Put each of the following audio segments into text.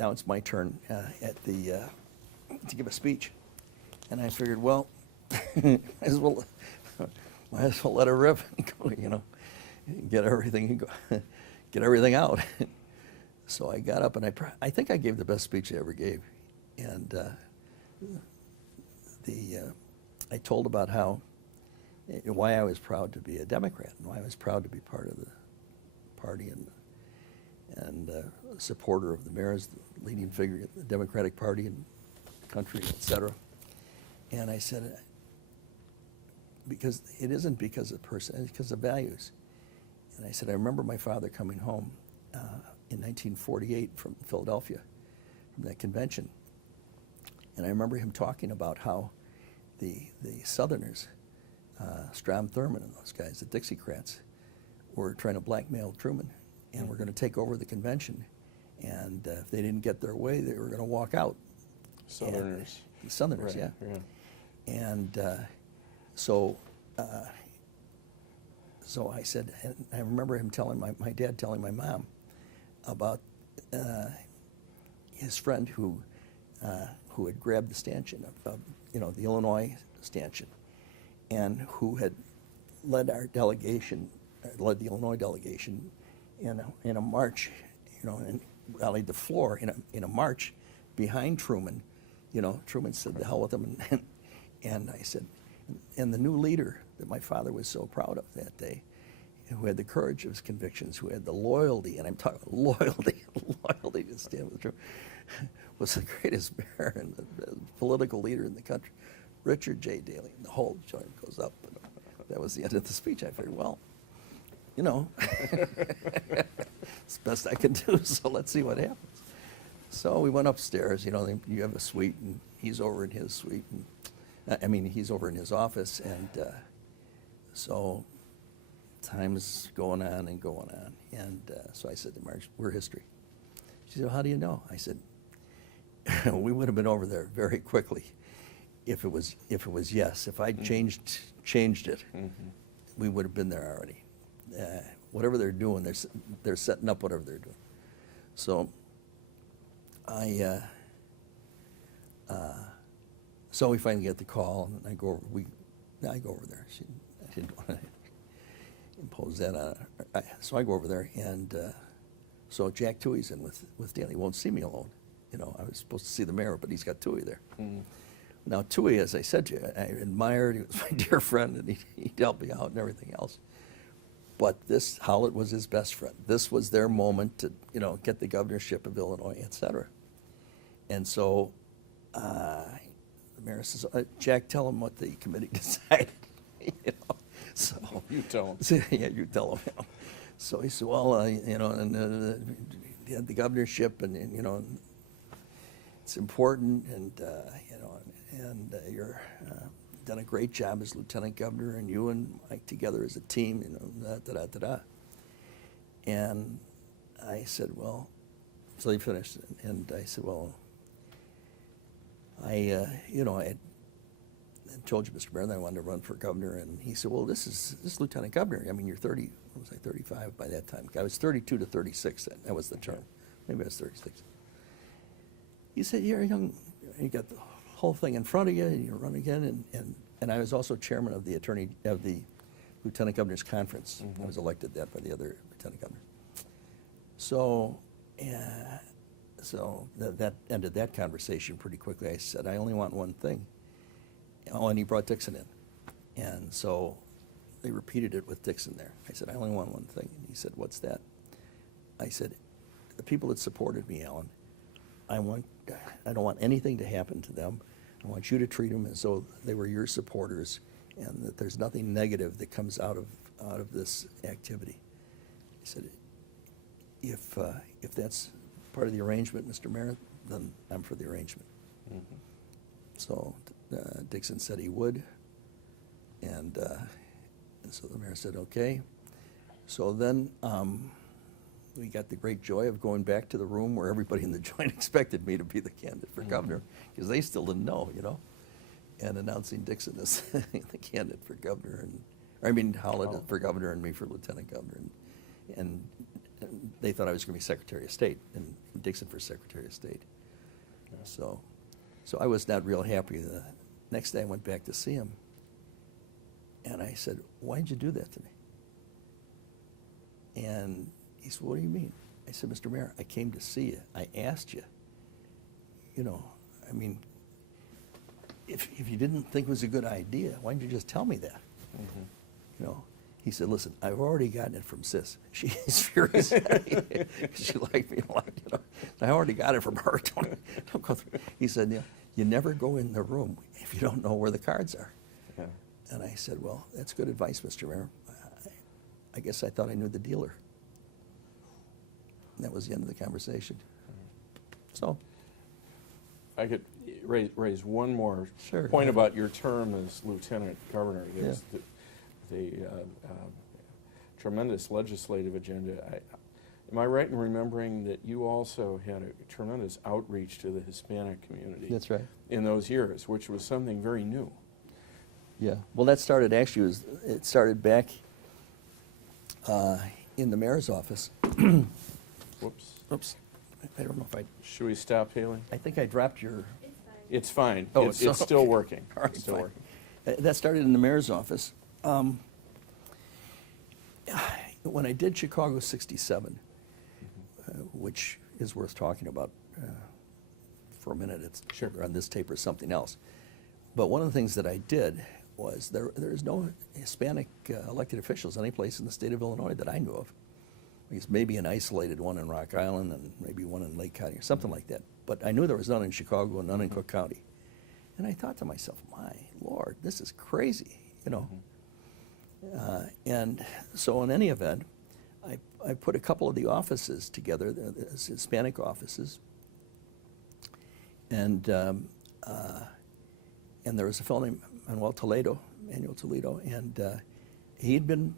now it's my turn to give a speech. And I figured, well, might as well let her rip and go, get everything out. So I got up and I think I gave the best speech I ever gave. And I told about why I was proud to be a Democrat and why I was proud to be part of the party and a supporter of the mayor as the leading figure of the Democratic Party in the country, et cetera. And I said, because it isn't because of person, it's because of values. And I said, I remember my father coming home in 1948 from Philadelphia, from that convention. And I remember him talking about how the Southerners, Strom Thurmond and those guys, the Dixiecrats, were trying to blackmail Truman and were going to take over the convention. And if they didn't get their way, they were going to walk out. Southerners. The Southerners, Right, yeah. yeah. And so I said, and I remember him telling my dad telling my mom about his friend who had grabbed the stanchion of the Illinois stanchion, and who had led our delegation, led the Illinois delegation in a march, and rallied the floor in a march behind Truman. Truman said, "The hell with him," and I said, and the new leader that my father was so proud of that day, who had the courage of his convictions, who had the loyalty, and I'm talking loyalty to stand with the truth, was the greatest mayor and the political leader in the country, Richard J. Daley. And the whole joint goes up. And that was the end of the speech. I figured, well, it's the best I can do, so let's see what happens. So we went upstairs. You have a suite, and he's over in his suite. And, he's over in his office, and so time's going on and going on. And so I said to Marge, "We're history." She said, "Well, how do you know?" I said, "We would have been over there very quickly if it was yes. If I changed it, we would have been there already. Whatever they're doing, they're setting up whatever they're doing." So so we finally get the call, and I go over. I go over there. I didn't want to impose that on her. So I go over there, and so Jack Toohey's in with Daley. He won't see me alone. I was supposed to see the mayor, but he's got Toohey there. Now, Toohey, as I said to you, I admired. He was my dear friend, and he helped me out and everything else. But Howlett was his best friend. This was their moment to, get the governorship of Illinois, et cetera. And so the mayor says, "Jack, tell him what the committee decided." So You tell him. So, yeah, you tell him. So he said, "Well, and he had the governorship, and it's important, and you're done a great job as lieutenant governor, and you and Mike together as a team, da-da-da-da-da." And I said, "Well," so he finished, and I said, "Well, I had told you, Mr. Mayor, that I wanted to run for governor," and he said, "Well, this is lieutenant governor. You're 30, what was I, 35 by that time? I was 32 to 36 then. That was the term. Maybe I was 36. He said, "You're young, you got the whole thing in front of you, and you run again," and I was also chairman of the Lieutenant Governor's Conference. I was elected that by the other lieutenant governor. So, so that ended that conversation pretty quickly. I said, "I only want one thing." Oh, and he brought Dixon in. And so they repeated it with Dixon there. I said, "I only want one thing." And he said, "What's that?" I said, "The people that supported me, Alan, I don't want anything to happen to them. I want you to treat them as though they were your supporters, and that there's nothing negative that comes out of this activity." He said, if that's part of the arrangement, Mr. Mayor, then I'm for the arrangement." So Dixon said he would, and so the mayor said, "Okay." So then we got the great joy of going back to the room where everybody in the joint expected me to be the candidate for governor, because they still didn't know, and announcing Dixon as the candidate for governor, Howlett for governor and me for lieutenant governor, and they thought I was going to be Secretary of State, and Dixon for Secretary of State. So I was not real happy. The next day I went back to see him, and I said, "Why did you do that to me?" And he said, "What do you mean?" I said, "Mr. Mayor, I came to see you. I asked you. You know, I mean, if you didn't think it was a good idea, why didn't you just tell me that?" Mm-hmm. You know, he said, "Listen, I've already gotten it from Sis. She's furious at me because she liked me a lot. You know, I already got it from her. Don't go through." He said, you never go in the room if you don't know where the cards are." Yeah. And I said, "Well, that's good advice, Mr. Mayor. I guess I thought I knew the dealer." And that was the end of the conversation. So, I could raise one more Sure, point go ahead. about your term as lieutenant governor. Is Yeah. the tremendous legislative agenda. Am I right in remembering that you also had a tremendous outreach to the Hispanic community? that's right. In those years, which was something very new. Yeah. Well, that started actually, it started back in the mayor's office. Whoops. Oops. I don't know if Should we stop, Haley? I think I dropped your. It's fine. Oh, it's it's still okay. working. All right, It's still fine. working. That started in the mayor's office. When I did Chicago 67, which is worth talking about for a minute, it's Sure. on this tape or something else. But one of the things that I did was there's no Hispanic elected officials anyplace in the state of Illinois that I knew of. I guess maybe an isolated one in Rock Island and maybe one in Lake County or something like that. But I knew there was none in Chicago and none in Cook County. And I thought to myself, my Lord, this is crazy, you know. And so in any event, I put a couple of the offices together, the Hispanic offices, and there was a fellow named Manuel Toledo, and he'd been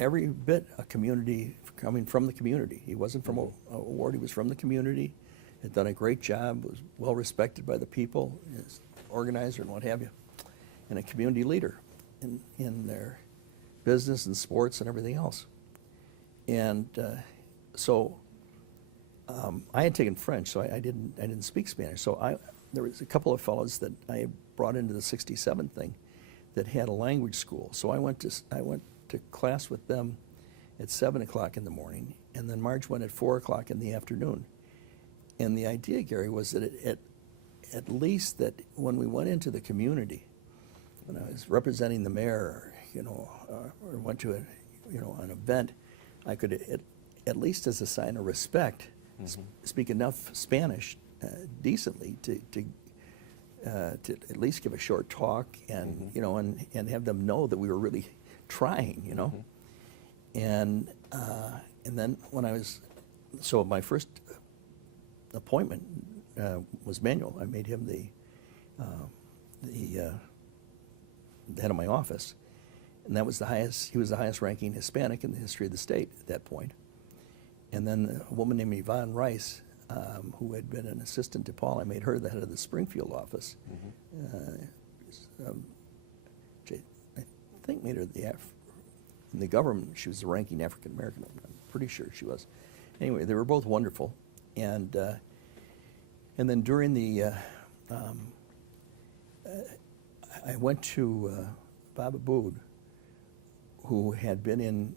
every bit a community, coming from the community. He wasn't from a ward, he was from the community, had done a great job, was well respected by the people, as organizer and what have you, and a community leader in their business and sports and everything else. And so I had taken French, so I didn't speak Spanish. So there was a couple of fellows that I had brought into the 67 thing that had a language school. So I went to class with them at 7 o'clock in the morning, and then Marge went at 4 o'clock in the afternoon. And the idea, Gary, was that at least that when we went into the community, when I was representing the mayor, you know, or went to an event, I could at least as a sign of respect speak enough Spanish decently to at least give a short talk and you know and have them know that we were really trying, you know. And then when I was, so my first appointment was Manuel. I made him the head of my office, and that was the highest. He was the highest ranking Hispanic in the history of the state at that point. And then a woman named Yvonne Rice, who had been an assistant to Paul, I made her the head of the Springfield office. I think made her in the government. She was the ranking African American. I'm pretty sure she was. Anyway, they were both wonderful, and then during the I went to Bob Abood, who had been in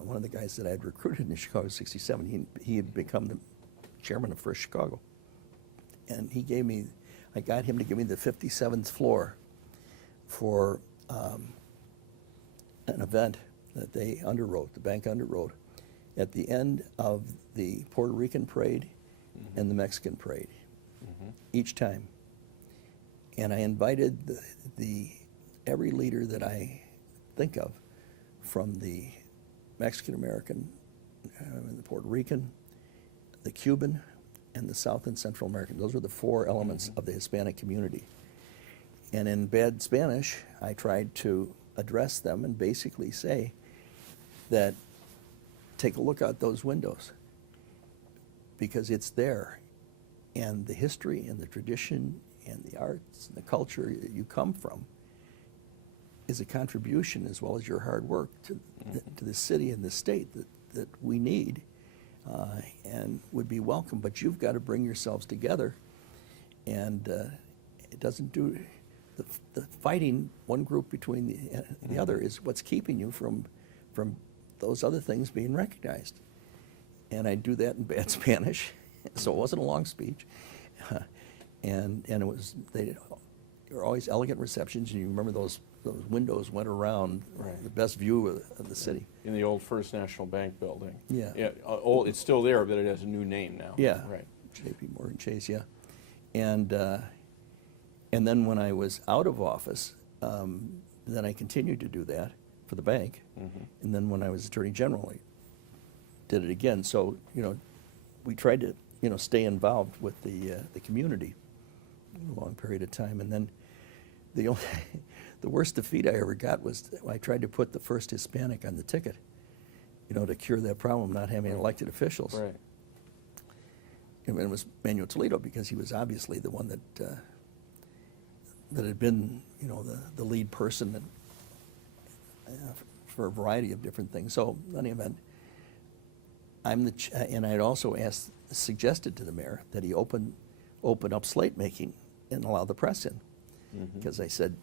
one of the guys that I had recruited in Chicago '67. He had become the chairman of First Chicago, and I got him to give me the 57th floor for an event that they underwrote, the bank underwrote, at the end of the Puerto Rican parade and the Mexican parade, each time. And I invited every leader that I think of, from the Mexican American, the Puerto Rican, the Cuban, and the South and Central American. Those were the four elements of the Hispanic community. And in bad Spanish, I tried to address them and basically say that take a look out those windows, because it's there. And the history and the tradition and the arts and the culture that you come from is a contribution, as well as your hard work, to the city and the state that we need and would be welcome, but you've got to bring yourselves together. And it doesn't do, the fighting one group between the other is what's keeping you from those other things being recognized. And I do that in bad Spanish, so it wasn't a long speech. And it was, there were always elegant receptions, and you remember those windows went around, Right. the best view of the city. In the old First National Bank building. Yeah. Yeah, old, it's still there, but it has a new name now. Yeah. Right. J.P. Morgan Chase, yeah. And then when I was out of office, then I continued to do that for the bank. Mm-hmm. And then when I was Attorney General, I did it again. So, we tried to, stay involved with the community a long period of time. And then the worst defeat I ever got was I tried to put the first Hispanic on the ticket, to cure that problem, not having elected officials. Right. And it was Manuel Toledo, because he was obviously the one that had been, the lead person for a variety of different things. So, in any event, and I had also suggested to the mayor that he open up slate making and allow the press in, because I said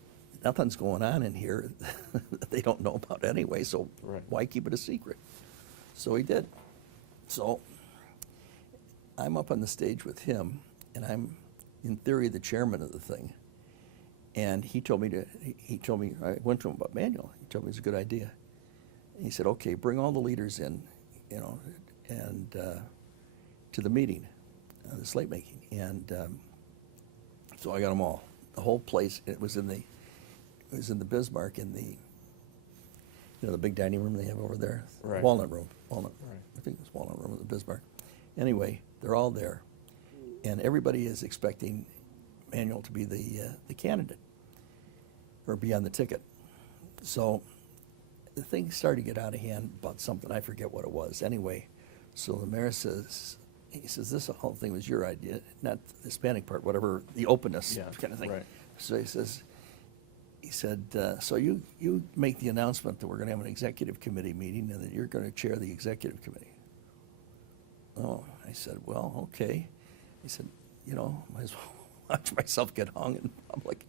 nothing's going on in here that they don't know about anyway. So why keep it a secret? So he did. So I'm up on the stage with him, and I'm, in theory, the chairman of the thing. And he told me, I went to him about Manuel. He told me it was a good idea. And he said, okay, bring all the leaders in, and to the meeting, the slate making. And so I got them all. The whole place, it was in the Bismarck, in the big dining room they have over there. Right. Walnut room. Right. Right. I think it was Walnut room at the Bismarck. Anyway, they're all there. And everybody is expecting Manuel to be the candidate, or be on the ticket. So the thing started to get out of hand about something, I forget what it was. Anyway, so the mayor says, this whole thing was your idea, not the Hispanic part, whatever, the openness kind of thing. Right. So he said, so you make the announcement that we're going to have an executive committee meeting and that you're going to chair the executive committee. Oh, I said, well, okay. He said, might as well watch myself get hung in public.